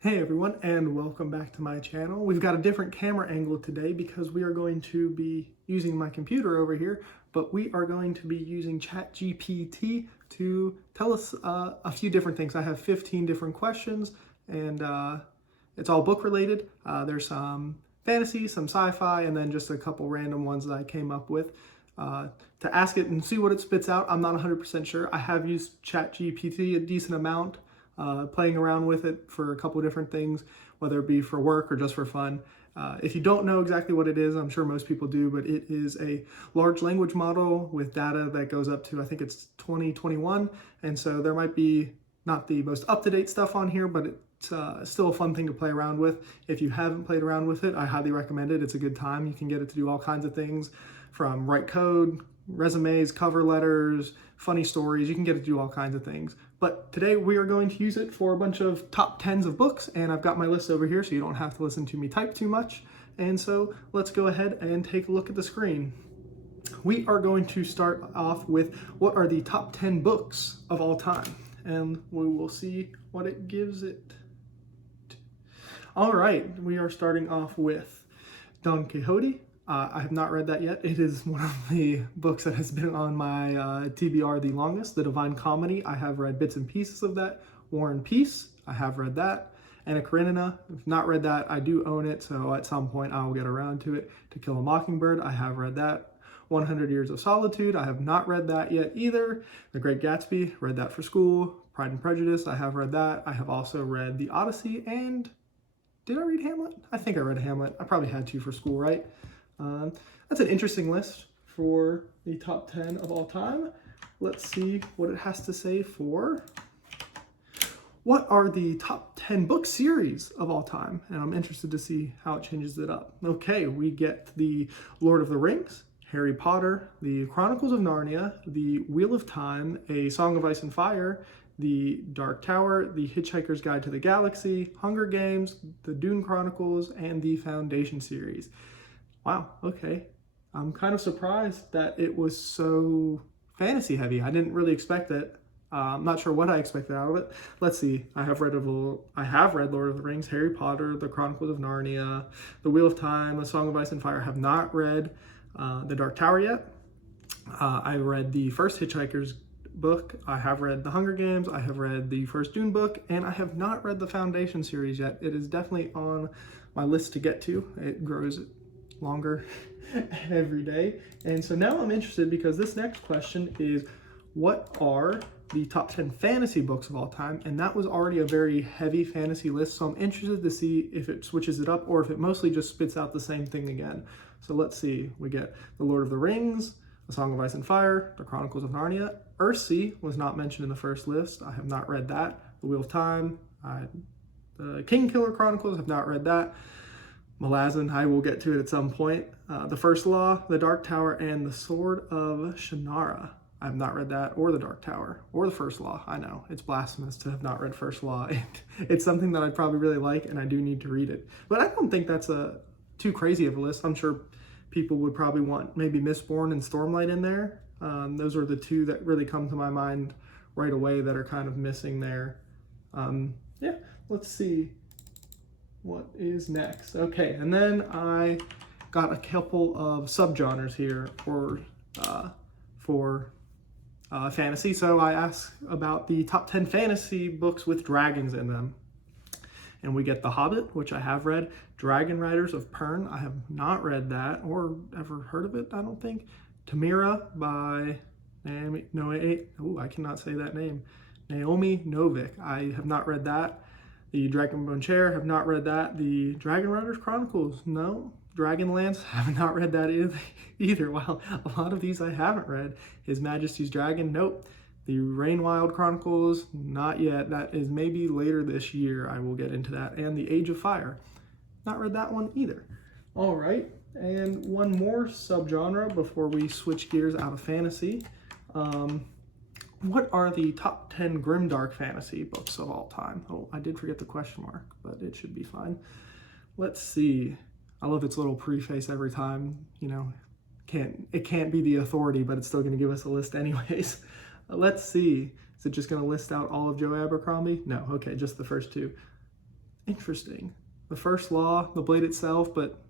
Hey everyone, and welcome back to my channel. We've got a different camera angle today because we are going to be using my computer over here, but we are going to be using ChatGPT to tell us a few different things. I have 15 different questions, and it's all book related. There's some fantasy, some sci-fi, and then just a couple random ones that I came up with. To ask it and see what it spits out, I'm not 100% sure. I have used ChatGPT a decent amount, playing around with it for a couple of different things, whether it be for work or just for fun. If you don't know exactly what it is, I'm sure most people do, but it is a large language model with data that goes up to, I think it's 2021. And so there might be not the most up-to-date stuff on here, but it's still a fun thing to play around with. If you haven't played around with it, I highly recommend it. It's a good time. You can get it to do all kinds of things, from write code, resumes, cover letters, funny stories. You can get it to do all kinds of things. But today we are going to use it for a bunch of top 10s of books, and I've got my list over here so you don't have to listen to me type too much. And so let's go ahead and take a look at the screen. We are going to start off with what are the top 10 books of all time, and we will see what it gives it. All right, we are starting off with Don Quixote. I have not read that yet. It is one of the books that has been on my TBR the longest. The Divine Comedy, I have read bits and pieces of that. War and Peace, I have read that. Anna Karenina, I've not read that. I do own it, so at some point I will get around to it. To Kill a Mockingbird, I have read that. 100 Years of Solitude, I have not read that yet either. The Great Gatsby, read that for school. Pride and Prejudice, I have read that. I have also read The Odyssey, and did I read Hamlet? I think I read Hamlet. I probably had to for school, right? That's an interesting list for the top 10 of all time. Let's see what it has to say for what are the top 10 book series of all time. And I'm interested to see how it changes it up. Okay, we get the Lord of the Rings, Harry Potter, the Chronicles of Narnia, the Wheel of Time, A Song of Ice and Fire, the Dark Tower, the Hitchhiker's Guide to the Galaxy, Hunger Games, the Dune Chronicles, and the Foundation series. Wow, okay. I'm kind of surprised that it was so fantasy heavy. I didn't really expect it. I'm not sure what I expected out of it. Let's see. I have read Lord of the Rings, Harry Potter, The Chronicles of Narnia, The Wheel of Time, A Song of Ice and Fire. I have not read The Dark Tower yet. I read the first Hitchhiker's book. I have read The Hunger Games. I have read the first Dune book, and I have not read the Foundation series yet. It is definitely on my list to get to. It grows longer every day. And so now I'm interested because this next question is, what are the top 10 fantasy books of all time? And that was already a very heavy fantasy list, so I'm interested to see if it switches it up or if it mostly just spits out the same thing again. So let's see. We get The Lord of the Rings, A Song of Ice and Fire, The Chronicles of Narnia. Earthsea was not mentioned in the first list. I have not read that. The Wheel of Time, the Kingkiller Chronicles, have not read that. Malazan, I will get to it at some point. The First Law, The Dark Tower, and The Sword of Shannara. I have not read that, or The Dark Tower, or The First Law. I know, it's blasphemous to have not read First Law. It's something that I'd probably really like, and I do need to read it. But I don't think that's too crazy of a list. I'm sure people would probably want maybe Mistborn and Stormlight in there. Those are the two that really come to my mind right away that are kind of missing there. Yeah, let's see what is next. Okay, and then I got a couple of subgenres here for fantasy. So I asked about the top 10 fantasy books with dragons in them. And we get The Hobbit, which I have read. Dragon Riders of Pern, I have not read that or ever heard of it, I don't think. Tamira by I cannot say that name. Naomi Novik, I have not read that. The Dragonbone Chair, have not read that. The Dragon Riders Chronicles, no. Dragonlance, have not read that either. Wow, a lot of these I haven't read. His Majesty's Dragon, nope. The Rainwild Chronicles, not yet. That is maybe later this year I will get into that. And The Age of Fire, not read that one either. All right, and one more subgenre before we switch gears out of fantasy. What are the top 10 grimdark fantasy books of all time? Oh, I did forget the question mark, but it should be fine. Let's see. I love its little preface every time. You know, it can't be the authority, but it's still going to give us a list anyways. Let's see. Is it just going to list out all of Joe Abercrombie? No, okay, just the first two. Interesting. The First Law, The Blade Itself, but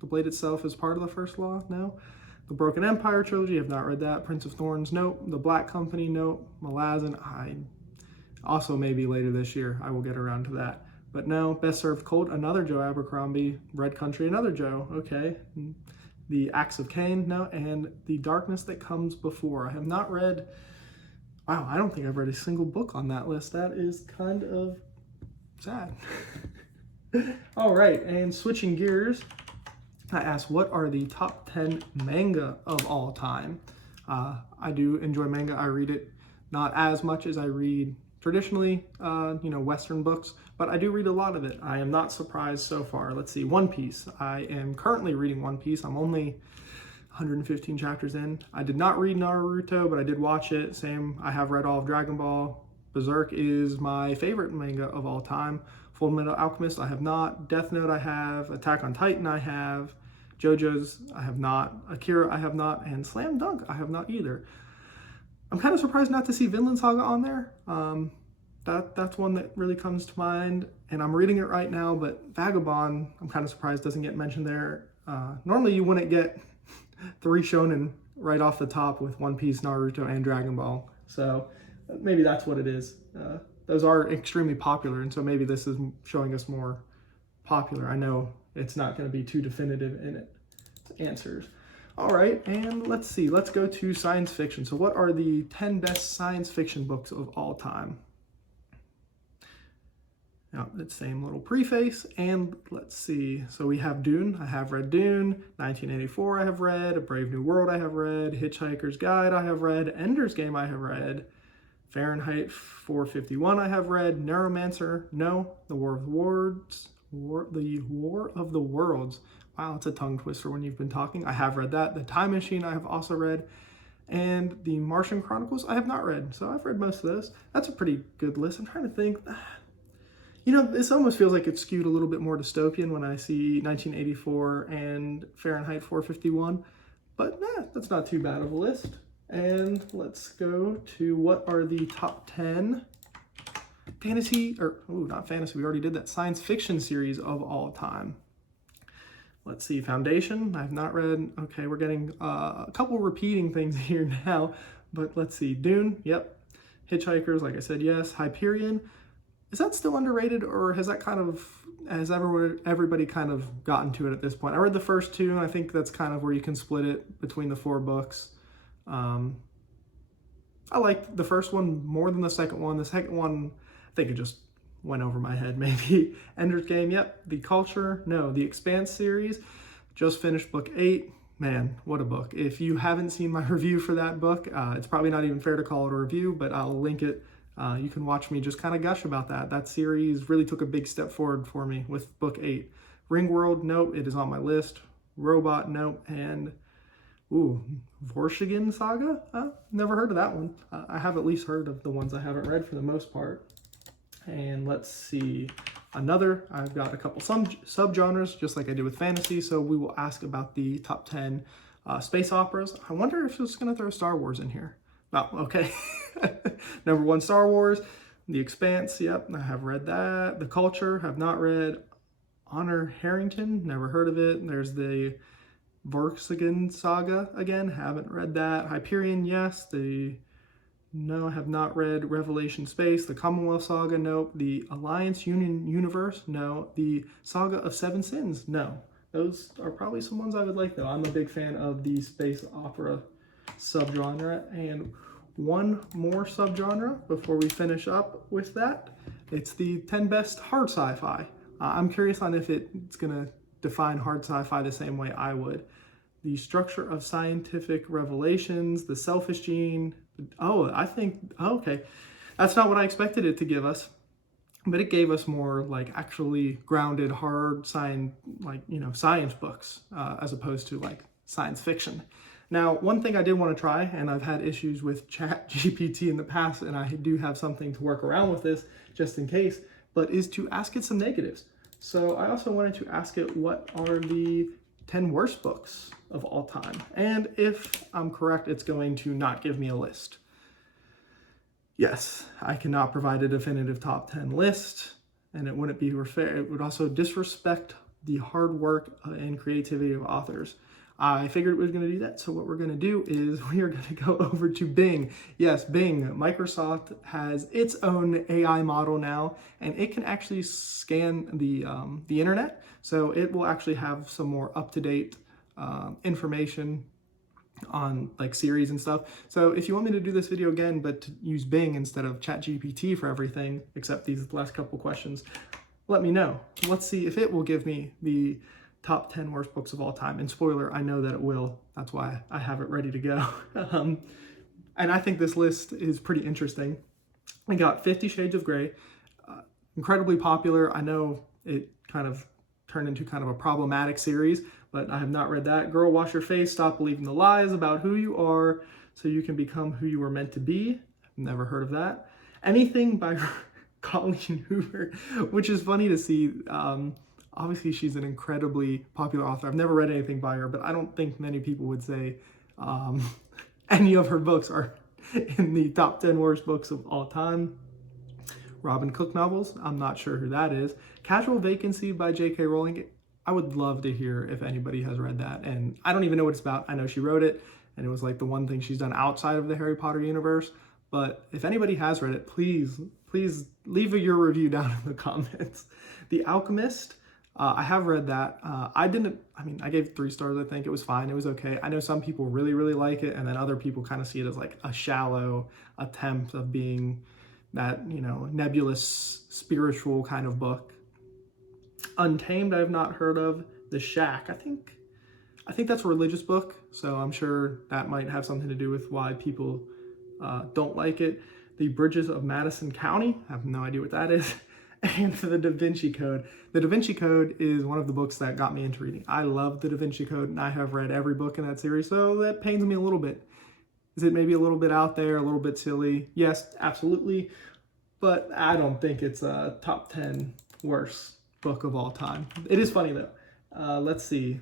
The Blade Itself is part of The First Law? No. The Broken Empire trilogy, I've not read that. Prince of Thorns, nope. The Black Company, nope. Malazan, I also maybe later this year I will get around to that. But no. Best Served Cold, another Joe Abercrombie. Red Country, another Joe, okay. The Acts of Cain, no. And The Darkness That Comes Before. I have not read, wow, I don't think I've read a single book on that list. That is kind of sad. All right, and switching gears, I asked, what are the top 10 manga of all time? I do enjoy manga. I read it not as much as I read traditionally, Western books, but I do read a lot of it. I am not surprised so far. Let's see, One Piece. I am currently reading One Piece. I'm only 115 chapters in. I did not read Naruto, but I did watch it. Same, I have read all of Dragon Ball. Berserk is my favorite manga of all time. Full Metal Alchemist, I have not. Death Note, I have. Attack on Titan, I have. JoJo's, I have not. Akira, I have not. And Slam Dunk, I have not either. I'm kind of surprised not to see Vinland Saga on there. That's one that really comes to mind. And I'm reading it right now, but Vagabond, I'm kind of surprised doesn't get mentioned there. Normally you wouldn't get 3 shonen right off the top with One Piece, Naruto, and Dragon Ball. So maybe that's what it is. Those are extremely popular, and so maybe this is showing us more popular. I know it's not going to be too definitive in its answers. All right, and let's see. Let's go to science fiction. So what are the 10 best science fiction books of all time? Now, the same little preface, and let's see. So we have Dune. I have read Dune. 1984 I have read. A Brave New World I have read. Hitchhiker's Guide I have read. Ender's Game I have read. Fahrenheit 451 I have read. Neuromancer, no. The War of the Worlds. The War of the Worlds. Wow, it's a tongue twister when you've been talking. I have read that. The Time Machine I have also read. And The Martian Chronicles I have not read. So I've read most of those. That's a pretty good list. I'm trying to think. This almost feels like it's skewed a little bit more dystopian when I see 1984 and Fahrenheit 451. But that's not too bad of a list. And let's go to what are the top 10 fantasy, not fantasy, we already did that, science fiction series of all time. Let's see, Foundation, I've not read. Okay, we're getting a couple repeating things here now, but let's see, Dune, yep. Hitchhikers, like I said, yes. Hyperion, is that still underrated, or has everybody kind of gotten to it at this point? I read the first 2, and I think that's kind of where you can split it between the 4 books. I liked the first one more than the second one. The second one, I think it just went over my head maybe. Ender's Game, yep. The Culture, no. The Expanse series, just finished book 8. Man, what a book. If you haven't seen my review for that book, it's probably not even fair to call it a review, but I'll link it. You can watch me just kind of gush about that. That series really took a big step forward for me with book 8. Ringworld, nope, it is on my list. Robot, nope. And Vortigern Saga? Never heard of that one. I have at least heard of the ones I haven't read for the most part. And let's see, I've got a couple subgenres, just like I did with fantasy, so we will ask about the top 10 space operas. I wonder if it's going to throw Star Wars in here. Oh, okay. Number 1, Star Wars. The Expanse, yep, I have read that. The Culture, have not read. Honor Harrington, never heard of it. There's the Vortigern Saga, again, haven't read that. Hyperion, yes. No, I have not read Revelation Space. The Commonwealth Saga, nope. The Alliance Union Universe, no. The Saga of Seven Sins, no. Those are probably some ones I would like, though. I'm a big fan of the space opera subgenre. And one more subgenre before we finish up with that. It's the 10 best hard sci-fi. I'm curious on if it's going to define hard sci-fi the same way I would. The Structure of Scientific Revelations, The Selfish Gene. Okay. That's not what I expected it to give us. But it gave us more like actually grounded, hard science books as opposed to like science fiction. Now, one thing I did want to try, and I've had issues with ChatGPT in the past, and I do have something to work around with this just in case, but is to ask it some negatives. So I also wanted to ask it what are the 10 worst books of all time. And if I'm correct, it's going to not give me a list. Yes, I cannot provide a definitive top 10 list. and it wouldn't be fair. It would also disrespect the hard work and creativity of authors. I figured it was going to do that, so what we're going to do is we are going to go over to Bing. Yes, Bing. Microsoft has its own AI model now, and it can actually scan the internet, so it will actually have some more up-to-date information on like series and stuff. So if you want me to do this video again, but to use Bing instead of ChatGPT for everything, except these last couple questions, let me know. Let's see if it will give me the top 10 worst books of all time. And spoiler, I know that it will. That's why I have it ready to go. And I think this list is pretty interesting. I got 50 Shades of Grey, incredibly popular. I know it kind of turned into kind of a problematic series, but I have not read that. Girl, Wash Your Face, Stop Believing the Lies About Who You Are So You Can Become Who You Were Meant to Be. Never heard of that. Anything by Colleen Hoover, which is funny to see. Obviously, she's an incredibly popular author. I've never read anything by her, but I don't think many people would say any of her books are in the top 10 worst books of all time. Robin Cook novels, I'm not sure who that is. Casual Vacancy by J.K. Rowling. I would love to hear if anybody has read that, and I don't even know what it's about. I know she wrote it, and it was like the one thing she's done outside of the Harry Potter universe, but if anybody has read it, please leave your review down in the comments. The Alchemist, I have read that. I gave 3 stars, I think. It was fine, it was okay. I know some people really, really like it, and then other people kind of see it as like a shallow attempt of being that, nebulous spiritual kind of book. Untamed, I have not heard of. The Shack, I think that's a religious book, so I'm sure that might have something to do with why people don't like it. The Bridges of Madison County, I have no idea what that is. And The Da Vinci Code. The Da Vinci Code is one of the books that got me into reading. I love The Da Vinci Code, and I have read every book in that series, so that pains me a little bit. Is it maybe a little bit out there, a little bit silly? Yes, absolutely, but I don't think it's a top 10 worst book of all time. It is funny though. Let's see.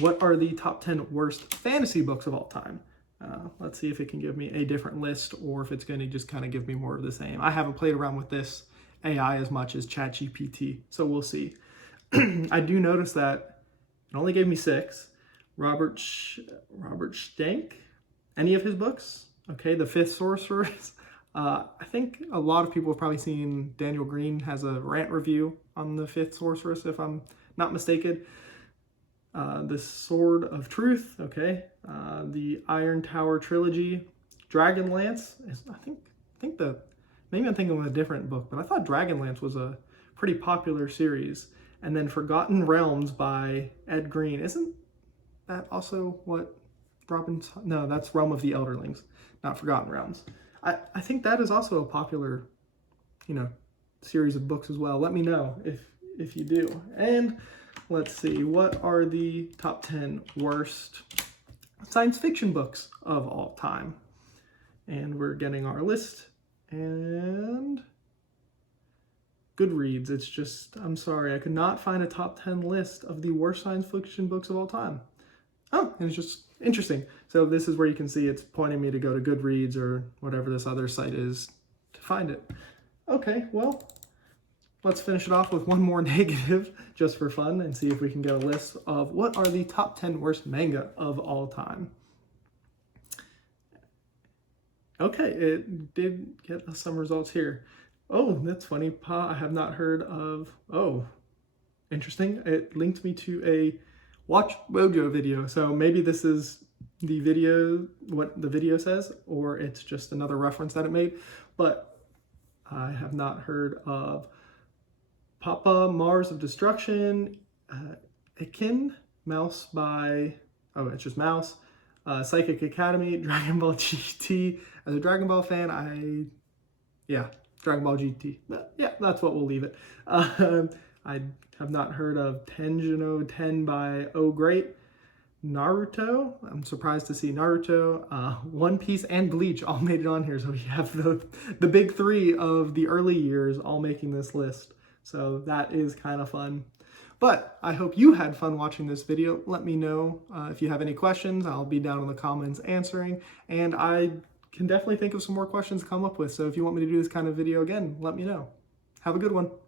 What are the top 10 worst fantasy books of all time? Let's see if it can give me a different list or if it's going to just kind of give me more of the same. I haven't played around with this AI as much as ChatGPT, so we'll see. I do notice that it only gave me 6. Robert Stank, any of his books? Okay, The Fifth Sorceress. I think a lot of people have probably seen Daniel Green has a rant review on The Fifth Sorceress, if I'm not mistaken. The Sword of Truth, okay. The Iron Tower trilogy. Dragonlance, maybe I'm thinking of a different book, but I thought Dragonlance was a pretty popular series. And then Forgotten Realms by Ed Green. Isn't that also what Robin's? No, that's Realm of the Elderlings, not Forgotten Realms. I think that is also a popular, series of books as well. Let me know if you do. And let's see, what are the top 10 worst science fiction books of all time? And we're getting our list. And Goodreads, it's just, I'm sorry, I could not find a top 10 list of the worst science fiction books of all time. Oh, and it's just interesting. So this is where you can see it's pointing me to go to Goodreads or whatever this other site is to find it. Okay, well, let's finish it off with one more negative just for fun and see if we can get a list of what are the top 10 worst manga of all time. Okay, it did get us some results here. Oh, that's funny. I have not heard of. Oh, interesting. It linked me to a Watch Mojo video. So maybe this is the video, what the video says, or it's just another reference that it made. But I have not heard of Papa Mars of Destruction, Ikin, Mouse by, oh, it's just Mouse, Psychic Academy, Dragon Ball GT. As a Dragon Ball fan, Dragon Ball GT. But yeah, that's what we'll leave it. I have not heard of Tenjino 10 by Oh Great. Naruto, I'm surprised to see Naruto. One Piece and Bleach all made it on here, so we have the big 3 of the early years all making this list. So that is kind of fun. But I hope you had fun watching this video. Let me know if you have any questions. I'll be down in the comments answering, and I can definitely think of some more questions to come up with. So if you want me to do this kind of video again, let me know. Have a good one.